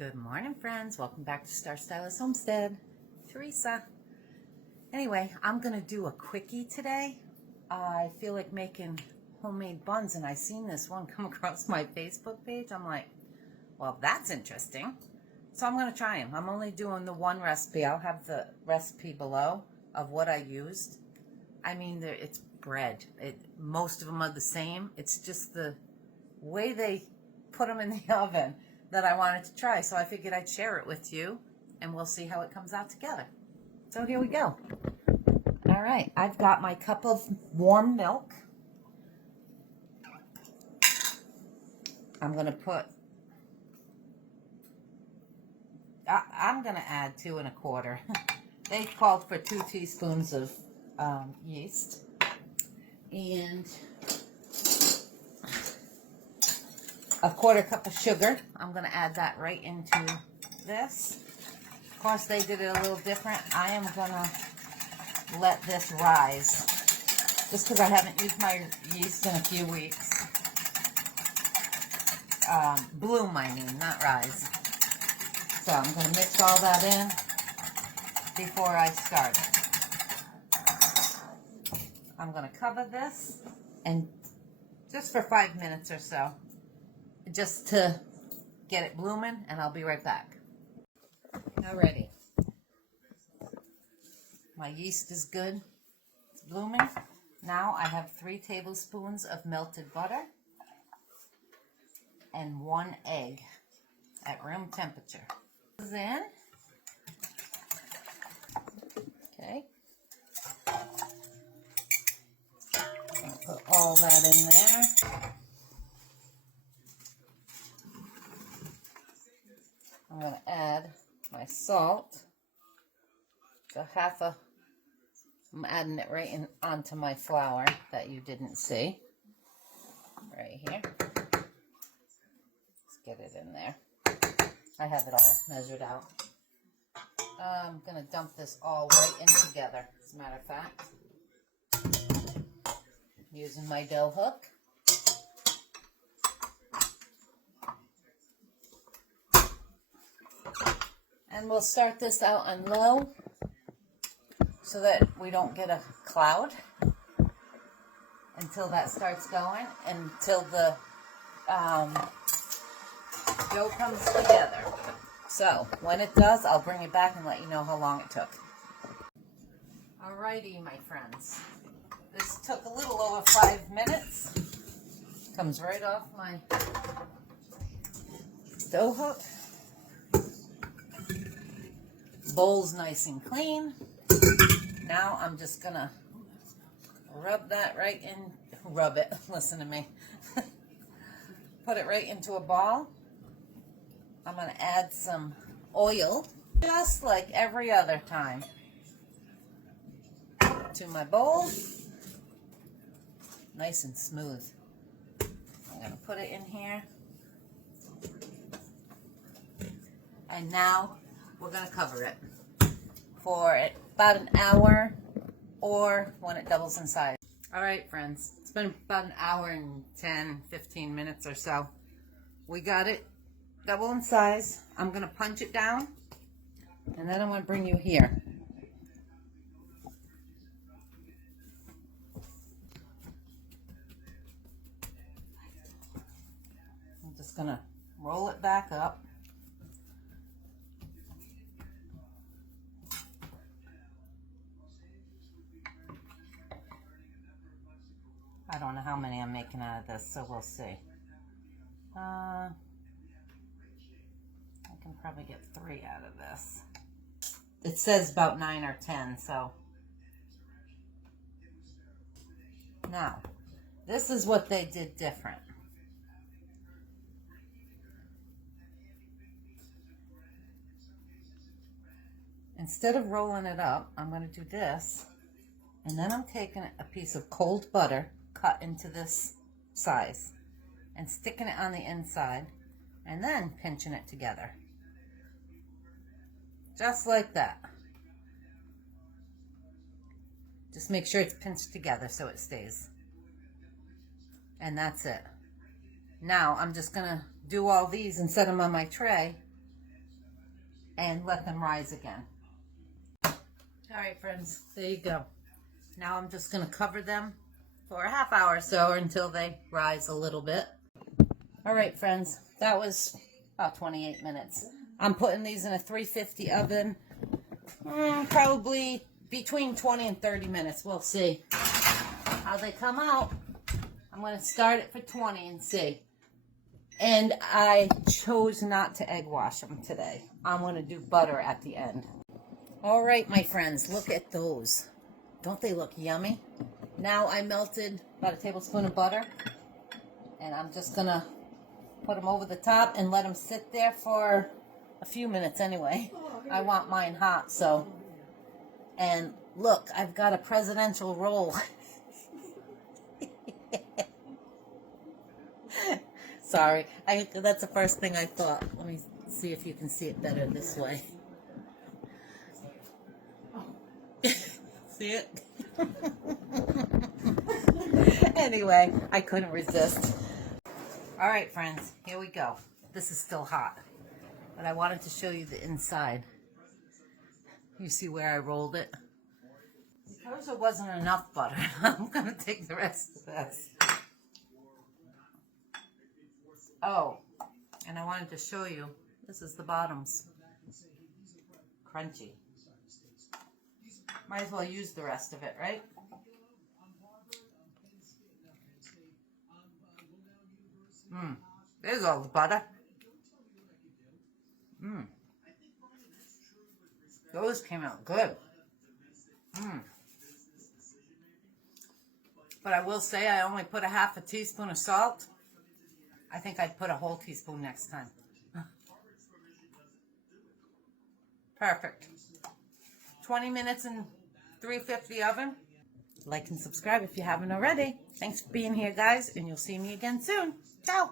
Good morning, friends. Welcome back to Star Stylist Homestead. Teresa. Anyway, I'm going to do a quickie today. I feel like making homemade buns, and I seen this one come across my Facebook page. I'm like, well, that's interesting. So I'm going to try them. I'm only doing the one recipe. I'll have the recipe below of what I used. I mean, it's bread. Most of them are the same. It's just the way they put them in the oven that I wanted to try. So I figured I'd share it with you, and we'll see how it comes out together. So here we go. All right, I've got my cup of warm milk. I'm going to put, I'm going to add 2 1/4. They called for 2 teaspoons of yeast. And a 1/4 cup of sugar. I'm going to add that right into this. Of course, they did it a little different. I am going to let this rise. Just because I haven't used my yeast in a few weeks. Bloom, I mean, not rise. So I'm going to mix all that in before I start it. I'm going to cover this and just for 5 minutes or so, just to get it blooming, and I'll be right back. Alrighty. My yeast is good. It's blooming. Now I have 3 tablespoons of melted butter and 1 egg at room temperature. Then, okay, I'll put all that in there. I'm going to add my salt. So I'm adding it right in onto my flour that you didn't see. Right here. Let's get it in there. I have it all measured out. I'm going to dump this all right in together, as a matter of fact. Using my dough hook. And we'll start this out on low so that we don't get a cloud until that starts going, until the dough comes together. So when it does, I'll bring it back and let you know how long it took. Alrighty, my friends. This took a little over 5 minutes. Comes right off my dough hook. Bowl's nice and clean. Now I'm just gonna rub that right in, listen to me. Put it right into a ball. I'm gonna add some oil, just like every other time, to my bowl. Nice and smooth. I'm gonna put it in here. And now we're going to cover it for about an hour, or when it doubles in size. All right, friends. It's been about an hour and 10, 15 minutes or so. We got it double in size. I'm going to punch it down, and then I'm going to bring you here. I'm just going to roll it back up. I don't know how many I'm making out of this, so we'll see. I can probably get 3 out of this. It says about 9 or 10, so. Now, this is what they did different. Instead of rolling it up, I'm going to do this, and then I'm taking a piece of cold butter cut into this size and sticking it on the inside and then pinching it together. Just like that. Just make sure it's pinched together so it stays. And that's it. Now I'm just going to do all these and set them on my tray and let them rise again. All right, friends, there you go. Now I'm just going to cover them for a half hour or so until they rise a little bit. All right, friends, that was about 28 minutes. I'm putting these in a 350 oven, probably between 20 and 30 minutes. We'll see how they come out. I'm going to start it for 20 and see. And I chose not to egg wash them today. I'm going to do butter at the end. All right, my friends, look at those. Don't they look yummy? Now I melted about a tablespoon of butter, and I'm just going to put them over the top and let them sit there for a few minutes anyway. I want mine hot, so. And look, I've got a presidential roll. Sorry, that's the first thing I thought. Let me see if you can see it better this way. See it? Anyway, I couldn't resist. All right, friends, here we go. This is still hot, but I wanted to show you the inside. You see where I rolled it? Because there wasn't enough butter, I'm going to take the rest of this. Oh, and I wanted to show you, this is the bottoms. Crunchy. Might as well use the rest of it, right? There's all the butter. Those came out good. But I will say I only put a half a teaspoon of salt. I think I'd put a whole teaspoon next time. Perfect. 20 minutes in 350 oven. Like and subscribe if you haven't already. Thanks for being here, guys, and you'll see me again soon. Ciao.